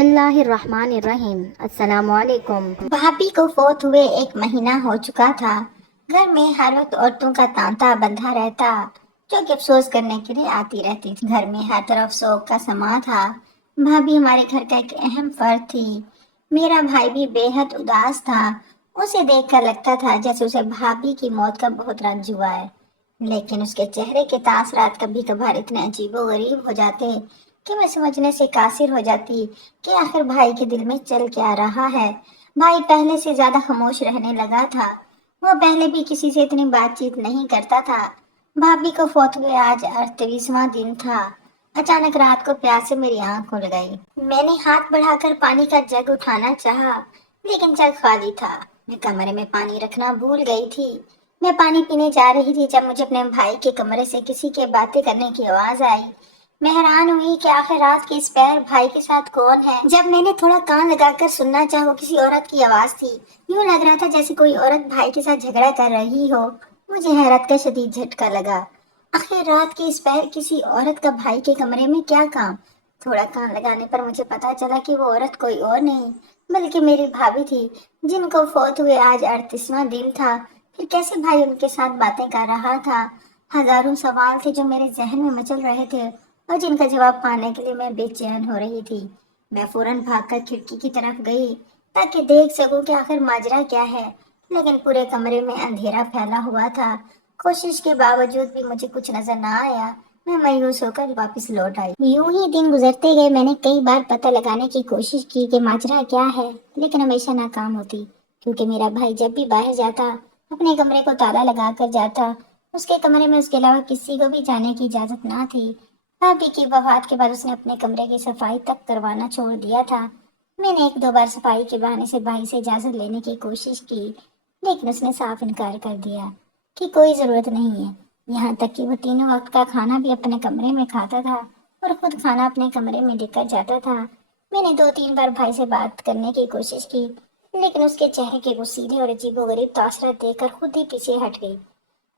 اللہ الرحمن الرحیم۔ السلام علیکم۔ بھابھی کو فوت ہوئے 1 مہینہ ہو چکا تھا۔ گھر میں ہر وقت عورتوں کا تانتا بندھا رہتا جو کہ افسوس کرنے کے لیے آتی رہتی تھی۔ گھر میں ہر طرف سوگ کا سما تھا۔ بھابھی ہمارے گھر کا ایک اہم فرد تھی۔ میرا بھائی بھی بے حد اداس تھا۔ اسے دیکھ کر لگتا تھا جیسے اسے بھابھی کی موت کا بہت رنج ہوا ہے، لیکن اس کے چہرے کے تاثرات کبھی کبھار اتنے عجیب و غریب ہو جاتے کہ میں سمجھنے سے قاصر ہو جاتی کہ آخر بھائی کے دل میں چل کیا رہا ہے۔ بھائی پہلے سے زیادہ خاموش رہنے لگا تھا۔ وہ پہلے بھی کسی سے اتنی بات چیت نہیں کرتا تھا۔ بھابھی کو فوت ہوئے آج 38واں دن تھا۔ اچانک رات کو پیاس سے میری آنکھ کھل گئی۔ میں نے ہاتھ بڑھا کر پانی کا جگ اٹھانا چاہا، لیکن جگ خالی تھا۔ میں کمرے میں پانی رکھنا بھول گئی تھی۔ میں پانی پینے جا رہی تھی جب مجھے اپنے بھائی کے کمرے سے کسی کے باتیں کرنے کی آواز آئی۔ میں حیران ہوئی کہ آخر رات کے اس پہر بھائی کے ساتھ کون ہے۔ جب میں نے تھوڑا کان لگا کر سننا چاہا، کسی عورت کی آواز تھی۔ یوں لگ رہا تھا جیسے کوئی عورت بھائی کے ساتھ جھگڑا کر رہی ہو۔ مجھے حیرت کا شدید جھٹکا لگا۔ آخر رات کے اس پہر کسی عورت کا بھائی کے کمرے میں کیا کام؟ تھوڑا کان لگانے پر مجھے پتا چلا کہ وہ عورت کوئی اور نہیں بلکہ میری بھابھی تھی، جن کو فوت ہوئے آج 38واں دن تھا۔ پھر کیسے بھائی ان کے ساتھ باتیں کر رہا تھا؟ ہزاروں سوال تھے جو میرے ذہن میں مچل رہے تھے اور جن کا جواب پانے کے لیے میں بے چین ہو رہی تھی۔ میں فوراً بھاگ کر کھڑکی کی طرف گئی تاکہ دیکھ سکوں کہ آخر ماجرا کیا ہے، لیکن پورے کمرے میں اندھیرا پھیلا ہوا تھا۔ کوشش کے باوجود بھی مجھے کچھ نظر نہ آیا۔ میں مایوس ہو کر واپس لوٹ آئی۔ یوں ہی دن گزرتے گئے۔ میں نے کئی بار پتہ لگانے کی کوشش کی کہ ماجرا کیا ہے، لیکن ہمیشہ ناکام ہوتی، کیونکہ میرا بھائی جب بھی باہر جاتا اپنے کمرے کو تالا لگا کر جاتا۔ اس کے کمرے میں اس کے علاوہ کسی کو بھی جانے کی اجازت نہ تھی۔ بھابھی کی وفات کے بعد اس نے اپنے کمرے کی صفائی تک کروانا چھوڑ دیا تھا۔ میں نے 1-2 بار صفائی کے بہانے سے بھائی سے اجازت لینے کی کوشش کی، لیکن اس نے صاف انکار کر دیا کہ کوئی ضرورت نہیں ہے۔ یہاں تک کہ وہ تینوں وقت کا کھانا بھی اپنے کمرے میں کھاتا تھا اور خود کھانا اپنے کمرے میں لے کر جاتا تھا۔ میں نے 2-3 بار بھائی سے بات کرنے کی کوشش کی، لیکن اس کے چہرے کے غصیلے اور عجیب و غریب تاثرات دیکھ کر خود ہی پیچھے ہٹ گئی۔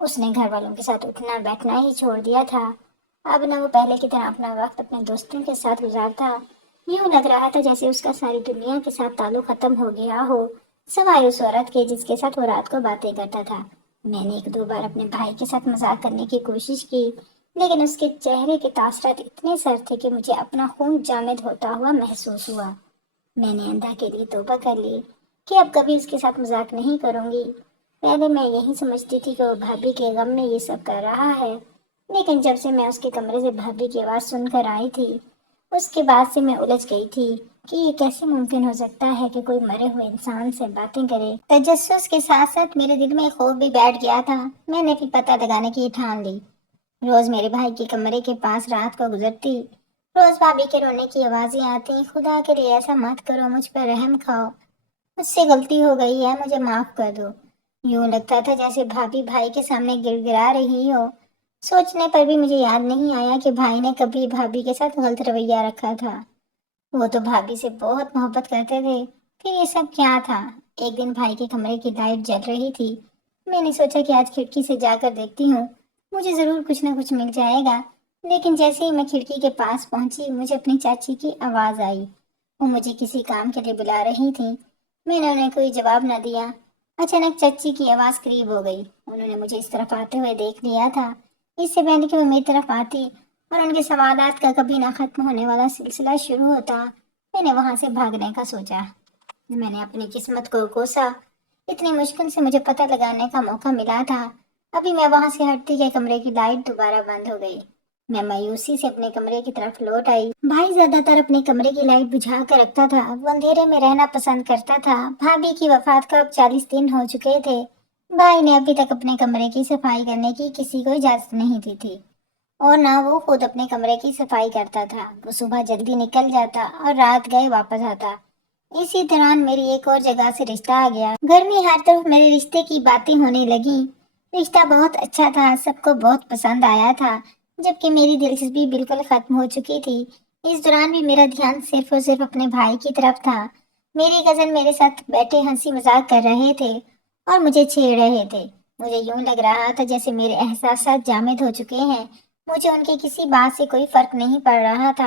اس نے گھر والوں کے ساتھ اٹھنا بیٹھنا ہی چھوڑ دیا تھا۔ اب نہ وہ پہلے کی طرح اپنا وقت اپنے دوستوں کے ساتھ گزارتا۔ یوں لگ رہا تھا جیسے اس کا ساری دنیا کے ساتھ تعلق ختم ہو گیا ہو، سوائے اس عورت کے جس کے ساتھ وہ رات کو باتیں کرتا تھا۔ میں نے 1-2 بار اپنے بھائی کے ساتھ مذاق کرنے کی کوشش کی، لیکن اس کے چہرے کے تاثرات اتنے سرد تھے کہ مجھے اپنا خون جامد ہوتا ہوا محسوس ہوا۔ میں نے اندھا کے لیے توبہ کر لی کہ اب کبھی اس کے ساتھ مذاق نہیں کروں گی۔ پہلے میں یہی سمجھتی تھی کہ وہ بھابھی کے غم میں یہ سب کر رہا ہے، لیکن جب سے میں اس کے کمرے سے بھابھی کی آواز سن کر آئی تھی، اس کے بعد سے میں الجھ گئی تھی کہ یہ کیسے ممکن ہو سکتا ہے کہ کوئی مرے ہوئے انسان سے باتیں کرے۔ تجسس کے ساتھ ساتھ میرے دل میں خوف بھی بیٹھ گیا تھا۔ میں نے بھی پتہ لگانے کی ٹھان لی۔ روز میرے بھائی کے کمرے کے پاس رات کو گزرتی، روز بھابھی کے رونے کی آوازیں آتی۔ خدا کے لیے ایسا مت کرو، مجھ پر رحم کھاؤ، مجھ سے غلطی ہو گئی ہے، مجھے معاف کر دو۔ یوں لگتا تھا جیسے بھابھی بھائی کے سامنے گر گرا رہی ہو۔ سوچنے پر بھی مجھے یاد نہیں آیا کہ بھائی نے کبھی بھابھی کے ساتھ غلط رویہ رکھا تھا۔ وہ تو بھابھی سے بہت محبت کرتے تھے، پھر یہ سب کیا تھا؟ ایک دن بھائی کے کمرے کی لائٹ جل رہی تھی۔ میں نے سوچا کہ آج کھڑکی سے جا کر دیکھتی ہوں، مجھے ضرور کچھ نہ کچھ مل جائے گا۔ لیکن جیسے ہی میں کھڑکی کے پاس پہنچی، مجھے اپنی چاچی کی آواز آئی۔ وہ مجھے کسی کام کے لیے بلا رہی تھیں۔ میں نے انہیں کوئی جواب نہ دیا۔ اچانک چچی کی آواز قریب ہو گئی۔ انہوں نے مجھے اس طرف آتے ہوئے دیکھ لیا تھا، اس سے پہلے کہ وہ میری طرف آتی اور ان کے سوالات کا کبھی نہ ختم ہونے والا سلسلہ شروع ہوتا۔ میں نے وہاں سے بھاگنے کا سوچا۔ میں نے اپنی قسمت کو کوسا۔ اتنی مشکل سے مجھے پتہ لگانے کا موقع ملا تھا۔ ابھی میں وہاں سے ہٹتی کہ کمرے کی لائٹ دوبارہ بند ہو گئی۔ میں مایوسی سے اپنے کمرے کی طرف لوٹ آئی۔ بھائی زیادہ تر اپنے کمرے کی لائٹ بجھا کر رکھتا تھا۔ وہ اندھیرے میں رہنا پسند کرتا تھا۔ بھابھی کی وفات کو اب 40 دن ہو چکے تھے۔ بھائی نے ابھی تک اپنے کمرے کی صفائی کرنے کی کسی کو اجازت نہیں دی تھی، اور نہ وہ خود اپنے کمرے کی صفائی کرتا تھا۔ وہ صبح جلدی نکل جاتا اور رات گئے واپس آتا۔ اسی دوران میری ایک اور جگہ سے رشتہ آ گیا۔ گھر میں ہر طرف میرے رشتے کی باتیں ہونے لگیں۔ رشتہ بہت اچھا تھا، سب کو بہت پسند آیا تھا، جبکہ میری دلچسپی بالکل ختم ہو چکی تھی۔ اس دوران بھی میرا دھیان صرف اور صرف اپنے بھائی کی طرف تھا۔ میری کزن میرے ساتھ بیٹھے ہنسی مذاق کر رہے تھے اور مجھے چھیڑ رہے تھے۔ مجھے یوں لگ رہا تھا جیسے میرے احساسات جامد ہو چکے ہیں۔ مجھے ان کی کسی بات سے کوئی فرق نہیں پڑ رہا تھا۔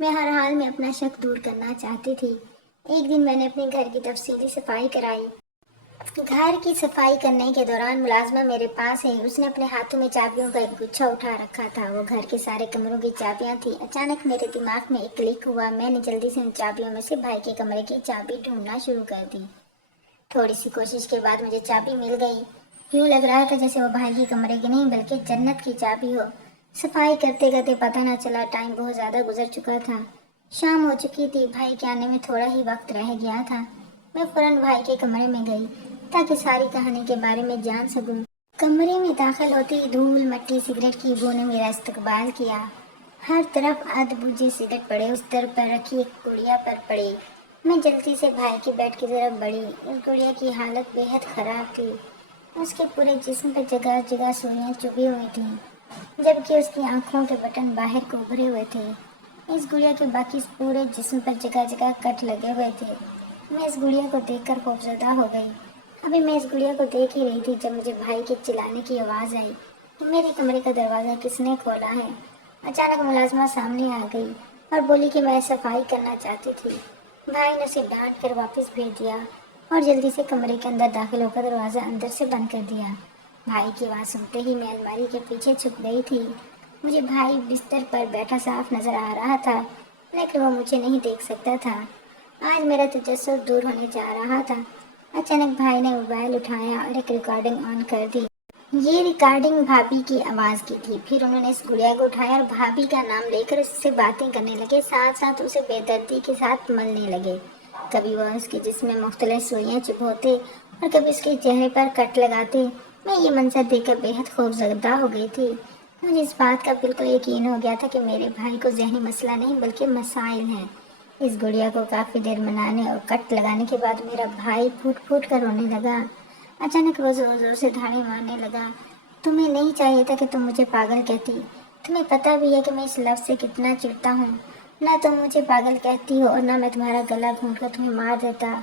میں ہر حال میں اپنا شک دور کرنا چاہتی تھی۔ ایک دن میں نے اپنے گھر کی تفصیلی صفائی کرائی۔ گھر کی صفائی کرنے کے دوران ملازمہ میرے پاس ہے۔ اس نے اپنے ہاتھوں میں چابیوں کا ایک گچھا اٹھا رکھا تھا۔ وہ گھر کے سارے کمروں کی چابیاں تھیں۔ اچانک میرے دماغ میں ایک کلک ہوا۔ میں نے جلدی سے ان چابیوں میں سے بھائی کے کمرے کی چابی ڈھونڈنا شروع کر دی۔ تھوڑی سی کوشش کے بعد مجھے چابی مل گئی۔ یوں لگ رہا تھا جیسے وہ بھائی کے کمرے کی نہیں بلکہ جنت کی چابی ہو۔ صفائی کرتے کرتے پتہ نہ چلا ٹائم بہت زیادہ گزر چکا تھا۔ شام ہو چکی تھی۔ بھائی کے آنے میں تھوڑا ہی وقت رہ گیا تھا۔ میں فوراً بھائی کے کمرے میں گئی تاکہ ساری کہانی کے بارے میں جان سکوں۔ کمرے میں داخل ہوتے ہی دھول مٹی سگریٹ کی بو نے میرا استقبال کیا۔ ہر طرف ادھ بجھے سگریٹ پڑے، اس در پر رکھی ایک گڑیا پر پڑے۔ میں جلدی سے بھائی کے بیڈ کی طرف بڑھی۔ اس گڑیا کی حالت بے حد خراب تھی۔ اس کے پورے جسم پر جگہ جگہ سوئیاں چبھی ہوئی تھیں، جبکہ اس کی آنکھوں کے بٹن باہر کو ابھرے ہوئے تھے۔ اس گڑیا کے باقی پورے جسم پر جگہ جگہ کٹ لگے ہوئے تھے۔ میں اس گڑیا کو دیکھ کر خوفزدہ ہو گئی۔ ابھی میں اس گڑیا کو دیکھ ہی رہی تھی جب مجھے بھائی کے چلانے کی آواز آئی۔ میرے کمرے کا دروازہ کس نے کھولا ہے؟ اچانک ملازمہ سامنے آ گئی اور بولی کہ میں صفائی کرنا چاہتی تھی۔ بھائی نے اسے ڈانٹ کر واپس بھیج دیا اور جلدی سے کمرے کے اندر داخل ہو کر دروازہ اندر سے بند کر دیا۔ بھائی کی آواز سنتے ہی میں الماری کے پیچھے چھپ گئی تھی۔ مجھے بھائی بستر پر بیٹھا صاف نظر آ رہا تھا، لیکن وہ مجھے نہیں دیکھ سکتا تھا۔ آج میرا تجسس دور ہونے جا رہا تھا۔ اچانک بھائی نے موبائل اٹھایا اور ایک ریکارڈنگ آن کر دی۔ یہ ریکارڈنگ بھابھی کی آواز کی تھی۔ پھر انہوں نے اس گڑیا کو اٹھایا اور بھابھی کا نام لے کر اس سے باتیں کرنے لگے، ساتھ ساتھ اسے بے دردی کے ساتھ ملنے لگے۔ کبھی وہ اس کے جسم میں مختلف سوئیاں چبھوتے اور کبھی اس کے چہرے پر کٹ لگاتے۔ میں یہ منظر دیکھ کر بے حد خوفزدہ ہو گئی تھی۔ مجھے اس بات کا بالکل یقین ہو گیا تھا کہ میرے بھائی کو ذہنی مسئلہ نہیں بلکہ مسائل ہیں۔ اس گڑیا کو کافی دیر منانے اور کٹ لگانے کے بعد میرا بھائی پھوٹ پھوٹ کر رونے لگا۔ اچانک وہ زور زور سے دھاڑی مارنے لگا۔ تمہیں نہیں چاہیے تھا کہ تم مجھے پاگل کہتی۔ تمہیں پتہ بھی ہے کہ میں اس لفظ سے کتنا چڑھتا ہوں۔ نہ تم مجھے پاگل کہتی ہو اور نہ میں تمہارا گلا گھونٹ کر تمہیں مار دیتا۔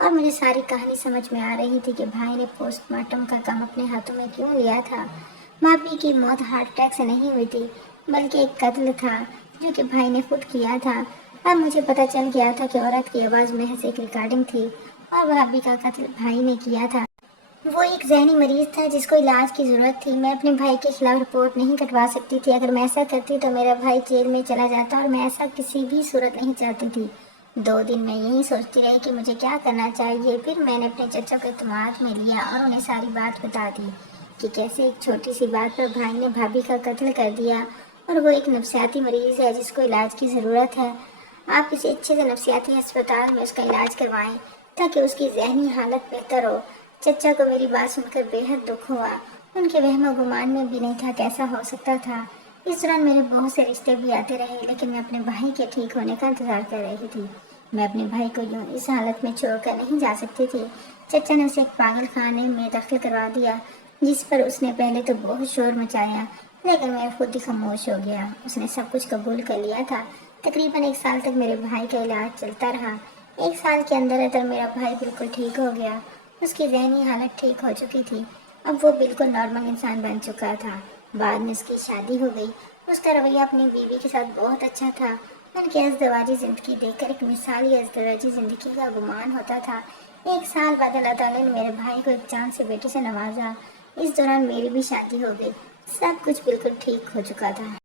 اور مجھے ساری کہانی سمجھ میں آ رہی تھی کہ بھائی نے پوسٹ مارٹم کا کام اپنے ہاتھوں میں کیوں لیا تھا۔ بھابھی کی موت ہارٹ اٹیک سے نہیں ہوئی تھی بلکہ ایک قتل تھا جو کہ بھائی نے خود کیا تھا۔ اب مجھے پتہ چل گیا تھا کہ عورت کی آواز محض ایک ریکارڈنگ تھی اور بھابھی کا قتل بھائی نے کیا تھا۔ وہ ایک ذہنی مریض تھا جس کو علاج کی ضرورت تھی۔ میں اپنے بھائی کے خلاف رپورٹ نہیں کٹوا سکتی تھی۔ اگر میں ایسا کرتی تو میرا بھائی جیل میں چلا جاتا اور میں ایسا کسی بھی صورت نہیں چاہتی تھی۔ 2 دن میں یہی سوچتی رہی کہ مجھے کیا کرنا چاہیے۔ پھر میں نے اپنے چچا کو اعتماد میں لیا اور انہیں ساری بات بتا دی کہ کیسے ایک چھوٹی سی بات پر بھائی نے بھابھی کا قتل کر دیا اور وہ ایک نفسیاتی مریض ہے جس کو علاج کی ضرورت ہے۔ آپ کسی اچھے سے نفسیاتی ہسپتال میں اس کا علاج کروائیں تاکہ اس کی ذہنی حالت بہتر ہو۔ چچا کو میری بات سن کر بے حد دکھ ہوا۔ ان کے وہم و گمان میں بھی نہیں تھا کہ ایسا ہو سکتا تھا۔ اس دوران میرے بہت سے رشتے بھی آتے رہے لیکن میں اپنے بھائی کے ٹھیک ہونے کا انتظار کر رہی تھی۔ میں اپنے بھائی کو یوں اس حالت میں چھوڑ کر نہیں جا سکتی تھی۔ چچا نے اسے ایک پاگل خانے میں داخل کروا دیا جس پر اس نے پہلے تو بہت شور مچایا لیکن میں خود ہی خاموش ہو گیا۔ اس نے سب کچھ قبول کر لیا تھا۔ تقریباً 1 سال تک میرے بھائی کا علاج چلتا رہا۔ 1 سال کے اندر میرا بھائی بالکل ٹھیک ہو گیا۔ اس کی ذہنی حالت ٹھیک ہو چکی تھی۔ اب وہ بالکل نارمل انسان بن چکا تھا۔ بعد میں اس کی شادی ہو گئی۔ اس کا رویہ اپنی بیوی کے ساتھ بہت اچھا تھا۔ ان کی ازدواجی زندگی دیکھ کر ایک مثالی ازدواجی زندگی کا گمان ہوتا تھا۔ 1 سال بعد اللہ تعالیٰ نے میرے بھائی کو ایک چاند سے بیٹے سے نوازا۔ اس دوران میری بھی شادی ہو گئی۔ سب کچھ بالکل ٹھیک ہو چکا تھا۔